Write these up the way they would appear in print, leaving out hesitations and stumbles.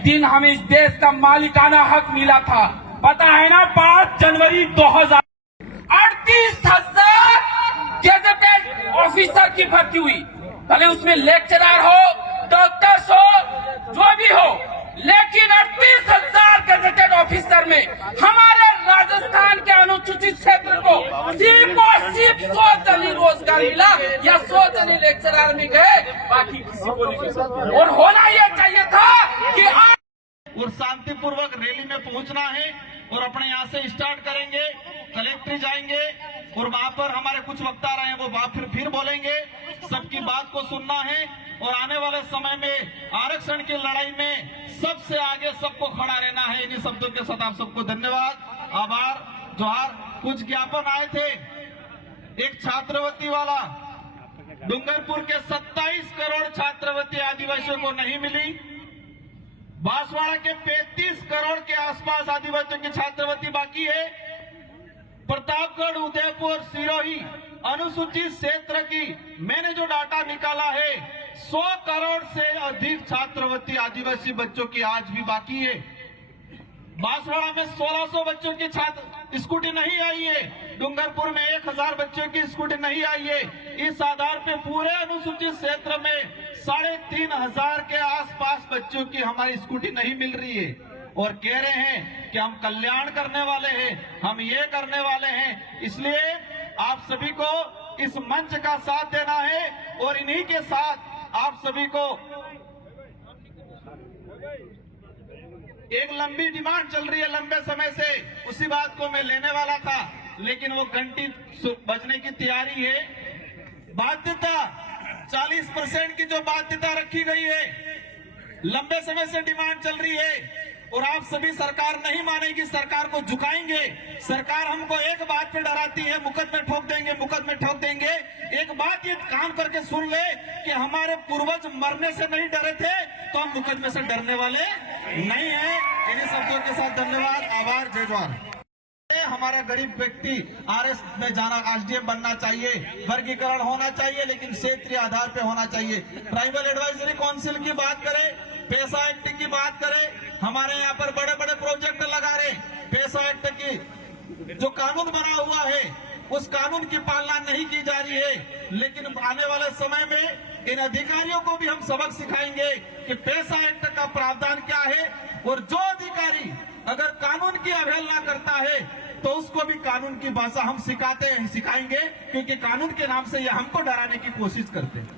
दिन हमें इस देश का मालिकाना हक मिला था। पता है ना, 5 जनवरी 2000 38,000 गेजेटेड ऑफिसर की भर्ती हुई। भले उसमें लेक्चरर हो, डॉक्टर्स हो, जो भी हो, लेकिन 38,000 गेजेटेड ऑफिसर में हमारे राजस्थान के अनुसूचित क्षेत्र को सिर्फ और सिर्फ 100 जनी रोजगार मिला या 100 जनी लेक्चरर में गए, बाकी किसी को नहीं। और होना यह चाहिए था कि और शांतिपूर्वक रैली में पहुंचना है और अपने यहाँ से स्टार्ट करेंगे, कलेक्ट्रेट जाएंगे और वहां पर हमारे कुछ वक्ता रहे हैं, वो बात फिर बोलेंगे। सबकी बात को सुनना है और आने वाले समय में आरक्षण की लड़ाई में सबसे आगे सबको खड़ा रहना है। इन्हीं शब्दों के साथ आप सबको धन्यवाद, आभार, जोहार। कुछ ज्ञापन आए थे, एक छात्रवृत्ति वाला, डूंगरपुर के 27 करोड़ छात्रवृत्ति आदिवासियों को नहीं मिली। बांसवाड़ा के 35 करोड़ के आसपास आदिवासियों की छात्रवृत्ति बाकी है। प्रतापगढ़, उदयपुर, सिरोही अनुसूचित क्षेत्र की मैंने जो डाटा निकाला है, 100 करोड़ से अधिक छात्रवृत्ति आदिवासी बच्चों की आज भी बाकी है। बांसवाड़ा में 1600 बच्चों की स्कूटी नहीं आई है। डूंगरपुर में 1000 बच्चों की स्कूटी नहीं आई है। इस आधार पे पूरे अनुसूचित क्षेत्र में 3500 के आसपास बच्चों की हमारी स्कूटी नहीं मिल रही है और कह रहे हैं कि हम कल्याण करने वाले हैं, हम ये करने वाले हैं। इसलिए आप सभी को इस मंच का साथ देना है और इन्हीं के साथ आप सभी को एक लंबी डिमांड चल रही है लंबे समय से, उसी बात को मैं लेने वाला था, लेकिन वो घंटी बजने की तैयारी है। बाध्यता 40% की जो बाध्यता रखी गई है, लंबे समय से डिमांड चल रही है और आप सभी सरकार नहीं मानेगी, सरकार को झुकाएंगे। सरकार हमको एक बात पे डराती है, मुकदमे ठोक देंगे, मुकदमे ठोक देंगे। एक बात ये काम करके सुन ले कि हमारे पूर्वज मरने से नहीं डरे थे, तो हम मुकदमे से डरने वाले नहीं है। इन्हीं शब्दों के साथ धन्यवाद, आभार, जय जवान। हमारा गरीब व्यक्ति आरएस में जाना, एसडीएम बनना चाहिए, वर्गीकरण होना चाहिए, लेकिन क्षेत्रीय आधार पे होना चाहिए। ट्राइबल एडवाइजरी काउंसिल की बात करें, पैसा एक्ट की बात करें, हमारे यहाँ पर बड़े बड़े प्रोजेक्ट लगा रहे। पैसा एक्ट की जो कानून बना हुआ है, उस कानून की पालना नहीं की जा रही है। लेकिन आने वाले समय में इन अधिकारियों को भी हम सबक सिखाएंगे कि पैसा एक्ट का प्रावधान क्या है, और जो अधिकारी अगर कानून की अवहेलना करता है तो उसको भी कानून की भाषा हम सिखाएंगे, क्योंकि कानून के नाम से ये हमको डराने की कोशिश करते हैं,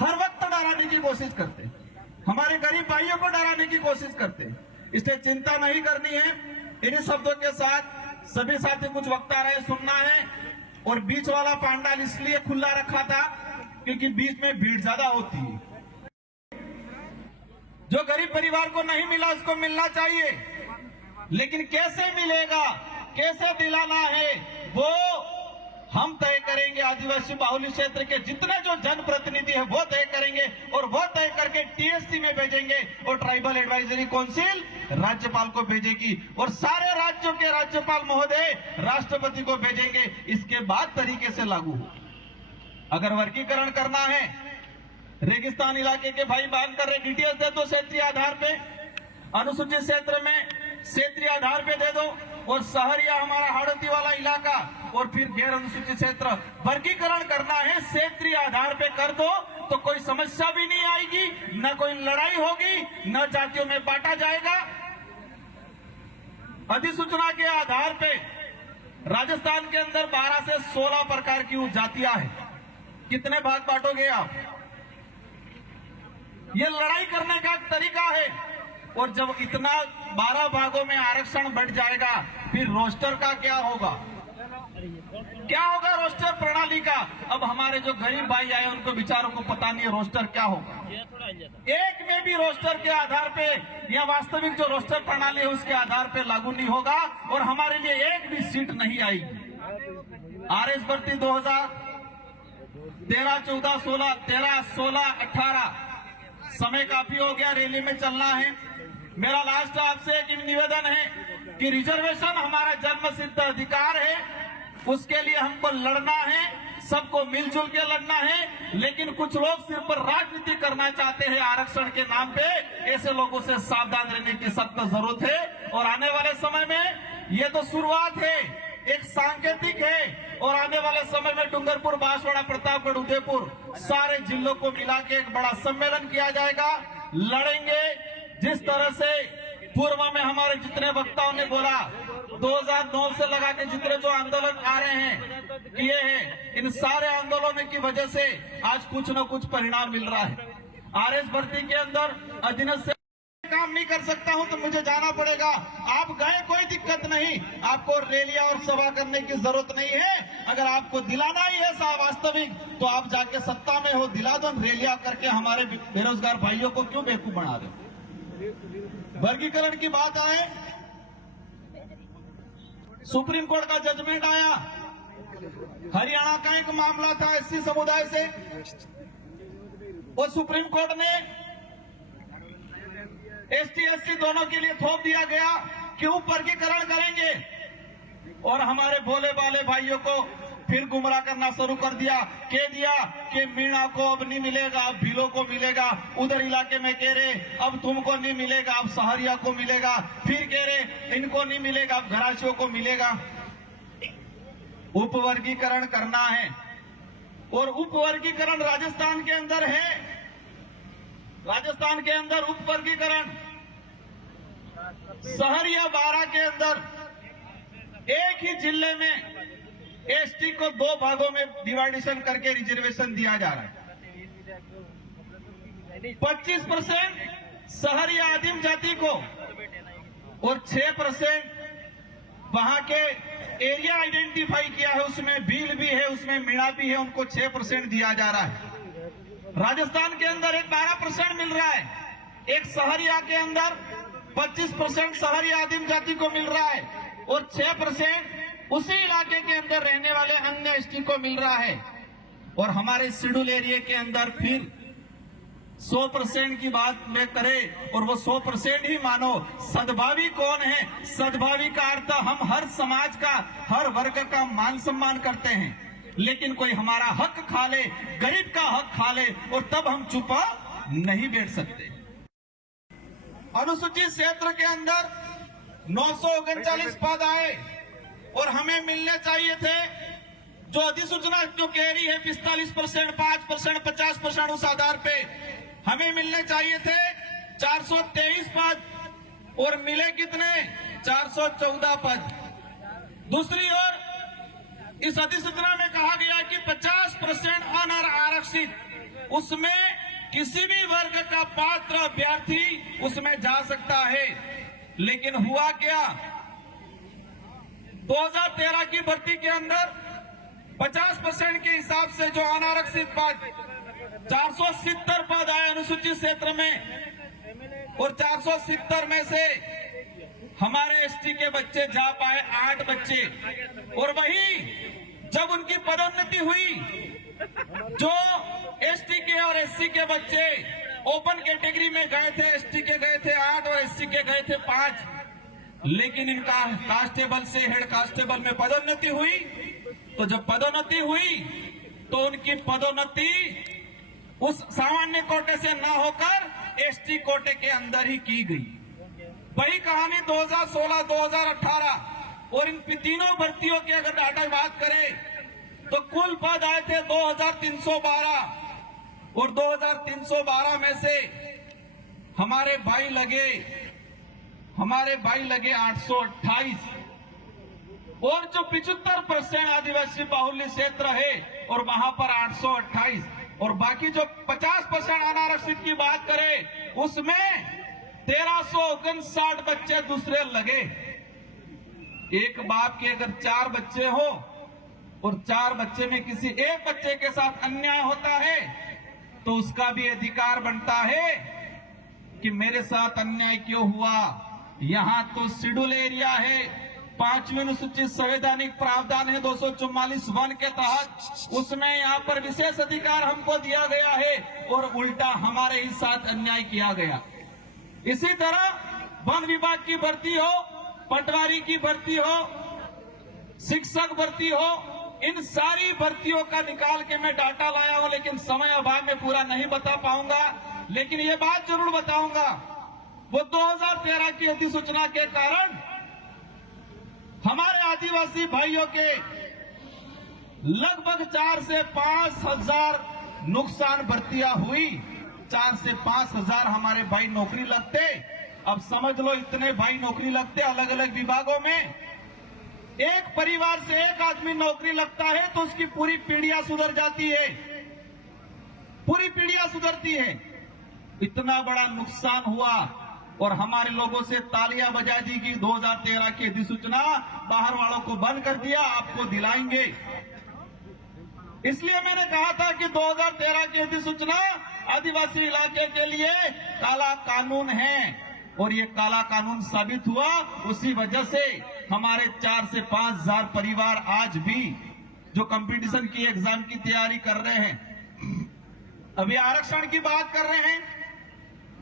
हर वक्त डराने की कोशिश करते हैं, हमारे गरीब भाइयों को डराने की कोशिश करते हैं। इसलिए चिंता नहीं करनी है। इन्हीं शब्दों के साथ सभी साथी कुछ वक्ता रहे, सुनना है। और बीच वाला पंडाल इसलिए खुला रखा था क्योंकि बीच में भीड़ ज्यादा होती है। जो गरीब परिवार को नहीं मिला उसको मिलना चाहिए, लेकिन कैसे मिलेगा, कैसे दिलाना है, वो हम तय करेंगे। आदिवासी बाहुल्य क्षेत्र के जितने जो जनप्रतिनिधि है वो तय करेंगे और वो तय करके टीएससी में भेजेंगे और ट्राइबल एडवाइजरी काउंसिल राज्यपाल को भेजेगी और सारे राज्यों के राज्यपाल महोदय राष्ट्रपति को भेजेंगे। इसके बाद तरीके से लागू। अगर वर्गीकरण करना है, रेगिस्तान इलाके के भाई मांग कर रहे, डिटेल्स दे दो क्षेत्रीय आधार पे, अनुसूचित क्षेत्र में क्षेत्रीय आधार पे दे दो, और शहर या हमारा हाड़ोती वाला इलाका और फिर गैर अनुसूचित क्षेत्र वर्गीकरण करना है, क्षेत्रीय आधार पे कर दो तो कोई समस्या भी नहीं आएगी, न कोई लड़ाई होगी, न जातियों में बांटा जाएगा। अधिसूचना के आधार पे राजस्थान के अंदर 12 से 16 प्रकार की जातियां हैं। कितने भाग बांटोगे आप? ये लड़ाई करने का तरीका है। और जब इतना 12 भागों में आरक्षण बढ़ जाएगा, फिर रोस्टर का क्या होगा? क्या होगा रोस्टर प्रणाली का? अब हमारे जो गरीब भाई आए उनको बेचारों को पता नहीं है रोस्टर क्या होगा। एक में भी रोस्टर के आधार पे या वास्तविक जो रोस्टर प्रणाली है उसके आधार पे लागू नहीं होगा और हमारे लिए एक भी सीट नहीं आएगी। आरएस भर्ती 2013, 14, 16, 13, 16, 18 समय काफी हो गया, रैली में चलना है। मेरा लास्ट आपसे एक निवेदन है कि रिजर्वेशन हमारा जन्मसिद्ध अधिकार है, उसके लिए हमको लड़ना है। सबको मिलजुल के लड़ना है, लेकिन कुछ लोग सिर्फ पर राजनीति करना चाहते हैं आरक्षण के नाम पे। ऐसे लोगों से सावधान रहने की सख्त जरूरत है। और आने वाले समय में ये तो शुरुआत है, एक सांकेतिक है, और आने वाले समय में डूंगरपुर, बांसवाड़ा, प्रतापगढ़, उदयपुर सारे जिलों को मिला के एक बड़ा सम्मेलन किया जाएगा। लड़ेंगे जिस तरह से पूर्व में हमारे जितने वक्ताओं ने बोला, 2009 से लगा के जितने जो आंदोलन आ रहे हैं, किए हैं, इन सारे आंदोलनों की वजह से आज कुछ न कुछ परिणाम मिल रहा है। आरएस भर्ती के अंदर अधीनस्थ से काम नहीं कर सकता हूं तो मुझे जाना पड़ेगा। आप गए, कोई दिक्कत नहीं, आपको रैलियां और सभा करने की जरूरत नहीं है। अगर आपको दिलाना ही है साहब वास्तविक, तो आप जाके सत्ता में हो, दिला दो। रैलियां करके हमारे बेरोजगार भाइयों को क्यों बेवकूफ बना रहे? वर्गीकरण की बात आए, सुप्रीम कोर्ट का जजमेंट आया, हरियाणा का एक मामला था एससी समुदाय से, और सुप्रीम कोर्ट ने एसटी एससी दोनों के लिए थोप दिया गया कि वर्गीकरण करेंगे, और हमारे भोले भाले भाइयों को फिर गुमराह करना शुरू कर दिया। कह दिया कि मीणा को अब नहीं मिलेगा, अब भीलों को मिलेगा। उधर इलाके में कह रहे अब तुमको नहीं मिलेगा, अब सहरिया को मिलेगा। फिर कह रहे इनको नहीं मिलेगा, अब घराशियों को मिलेगा। उपवर्गीकरण करना है, और उपवर्गीकरण राजस्थान के अंदर है। राजस्थान के अंदर उपवर्गीकरण सहरिया बारा के अंदर एक ही जिले में एसटी को 2 भागों में डिवाइडेशन करके रिजर्वेशन दिया जा रहा है। 25% सहरिया आदिम जाति को और 6% वहां के एरिया आइडेंटिफाई किया है, उसमें भील भी है, उसमें मीणा भी है, उनको 6% दिया जा रहा है। राजस्थान के अंदर एक 12% मिल रहा है। एक सहरिया के अंदर 25% सहरिया आदिम जाति को मिल रहा है, और 6% उसी इलाके के अंदर रहने वाले अन्य एसटी को मिल रहा है। और हमारे शेड्यूल एरिया के अंदर फिर 100% की बात में करें, और वो 100% ही मानो। सद्भावी कौन है? सद्भावी का अर्थ हम हर समाज का, हर वर्ग का मान सम्मान करते हैं, लेकिन कोई हमारा हक खा ले, गरीब का हक खा ले, और तब हम चुपा नहीं बैठ सकते। अनुसूचित क्षेत्र के अंदर 939 पद आए, और हमें मिलने चाहिए थे, जो अधिसूचना जो कह रही है 45%, 5%, 50% उस आधार पे हमें मिलने चाहिए थे 423 पद, और मिले कितने? 414 पद। दूसरी ओर इस अधिसूचना में कहा गया कि 50% अनारक्षित, उसमें किसी भी वर्ग का पात्र अभ्यर्थी उसमें जा सकता है। लेकिन हुआ क्या? 2013 की भर्ती के अंदर 50% के हिसाब से जो अनारक्षित पद 470 पद आए अनुसूचित क्षेत्र में, और 470 में से हमारे एसटी के बच्चे जा पाए 8 बच्चे। और वही जब उनकी पदोन्नति हुई, जो एसटी के और एससी के बच्चे ओपन कैटेगरी में गए थे, एसटी के गए थे 8 और एससी के गए थे 5, लेकिन इनका कांस्टेबल से हेड कांस्टेबल में पदोन्नति हुई। तो जब पदोन्नति हुई तो उनकी पदोन्नति उस सामान्य कोटे से न होकर एसटी कोटे के अंदर ही की गई। वही कहानी 2016, 2018, और इन तीनों भर्तियों की अगर डाटा बात करें तो कुल पद आए थे 2312, और 2312 में से हमारे भाई लगे 828, और जो 75% आदिवासी बाहुल्य क्षेत्र है और वहां पर 828, और बाकी जो 50% अनारक्षित की बात करें उसमें 1359 बच्चे दूसरे लगे। एक बाप के अगर 4 बच्चे हो और 4 बच्चे में किसी एक बच्चे के साथ अन्याय होता है तो उसका भी अधिकार बनता है कि मेरे साथ अन्याय क्यों हुआ। यहाँ तो शेड्यूल एरिया है, 5वीं अनुसूचित संवैधानिक प्रावधान है 244(1) के तहत, उसमें यहाँ पर विशेष अधिकार हमको दिया गया है, और उल्टा हमारे ही साथ अन्याय किया गया। इसी तरह वन विभाग की भर्ती हो, पटवारी की भर्ती हो, शिक्षक भर्ती हो, इन सारी भर्तियों का निकाल के मैं डाटा लाया हूं, लेकिन समय अभाव में पूरा नहीं बता पाऊंगा। लेकिन ये बात जरूर बताऊंगा, वो 2013 की अधिसूचना के कारण हमारे आदिवासी भाइयों के लगभग 4 से 5 हजार नुकसान भर्तियां हुई। 4 से 5 हजार हमारे भाई नौकरी लगते। अब समझ लो, इतने भाई नौकरी लगते अलग अलग विभागों में। एक परिवार से एक आदमी नौकरी लगता है तो उसकी पूरी पीढ़ियां सुधर जाती है, पूरी पीढ़ियां सुधरती है। इतना बड़ा नुकसान हुआ और हमारे लोगों से तालियां बजा दी कि 2013 की अधिसूचना बाहर वालों को बंद कर दिया, आपको दिलाएंगे। इसलिए मैंने कहा था कि 2013 की अधिसूचना आदिवासी इलाके के लिए काला कानून है, और ये काला कानून साबित हुआ। उसी वजह से हमारे 4 से 5 हजार परिवार आज भी जो कंपटीशन की एग्जाम की तैयारी कर रहे हैं, अभी आरक्षण की बात कर रहे हैं,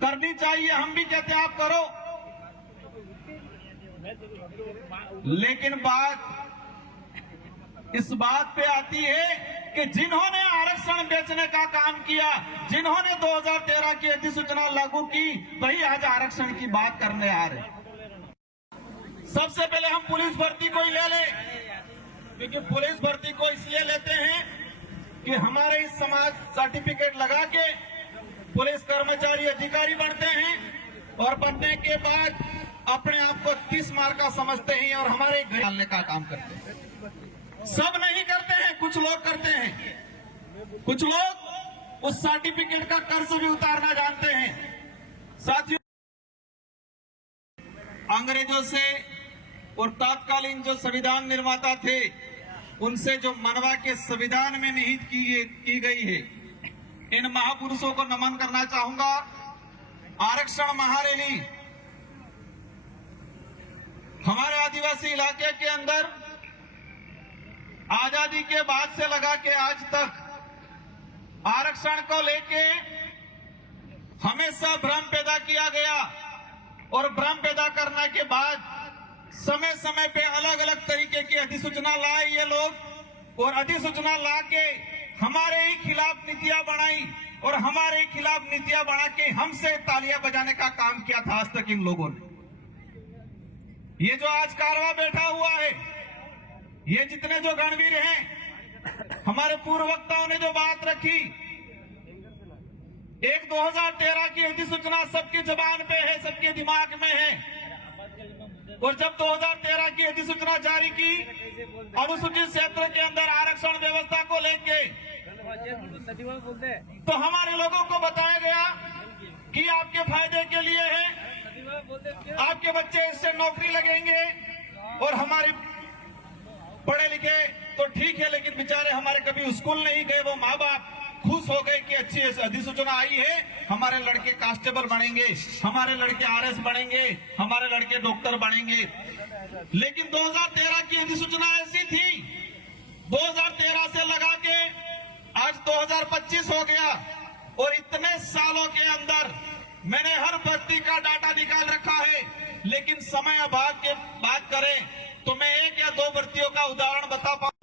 करनी चाहिए, हम भी कहते हैं आप करो। लेकिन बात इस बात पे आती है कि जिन्होंने आरक्षण बेचने का काम किया, जिन्होंने 2013 की अधिसूचना लागू की, वही आज आरक्षण की बात करने आ रहे। सबसे पहले हम पुलिस भर्ती को ही ले ले, क्योंकि पुलिस भर्ती को इसलिए लेते हैं कि हमारे इस समाज सर्टिफिकेट लगा के पुलिस कर्मचारी अधिकारी बनते हैं, और बनने के बाद अपने आप को 30 मार्क का समझते हैं और हमारे घर डालने का काम करते हैं। सब नहीं करते हैं, कुछ लोग करते हैं। कुछ लोग उस सर्टिफिकेट का कर्ज भी उतारना जानते हैं। साथियों, अंग्रेजों से और तत्कालीन जो संविधान निर्माता थे, उनसे जो मनवा के संविधान में निहित की गई है, इन महापुरुषों को नमन करना चाहूंगा। आरक्षण महारैली हमारे आदिवासी इलाके के अंदर आजादी के बाद से लगा के आज तक आरक्षण को लेके हमेशा भ्रम पैदा किया गया, और भ्रम पैदा करने के बाद समय समय पे अलग अलग तरीके की अधिसूचना लाए ये लोग, और अधिसूचना ला के हमारे ही खिलाफ नीतियां बनाई, और हमारे ही खिलाफ नीतियां बना के हमसे तालियां बजाने का काम किया था आज तक इन लोगों ने। ये जो आज कारवा बैठा हुआ है, ये जितने जो गणवीर हैं, हमारे पूर्व वक्ताओं ने जो बात रखी, एक 2013 की अधिसूचना सबकी जुबान पे है, सबके दिमाग में है। और जब 2013 की अधिसूचना जारी की, अनुसूचित क्षेत्र के अंदर आरक्षण व्यवस्था को लेके, तो हमारे लोगों को बताया गया कि आपके फायदे के लिए है, आपके बच्चे इससे नौकरी लगेंगे, और हमारे पढ़े लिखे तो ठीक है, लेकिन बेचारे हमारे कभी स्कूल नहीं गए, वो माँ बाप खुश हो गए कि अच्छी अधिसूचना आई है, हमारे लड़के कांस्टेबल बनेंगे, हमारे लड़के आरएस बनेंगे, हमारे लड़के डॉक्टर बनेंगे। लेकिन 2013 की अधिसूचना ऐसी थी, 2013 से लगा के आज 2025 हो गया, और इतने सालों के अंदर मैंने हर भर्ती का डाटा निकाल रखा है। लेकिन समय अभाव के बात करें तो मैं 1 या 2 भर्तियों का उदाहरण बता पाऊं।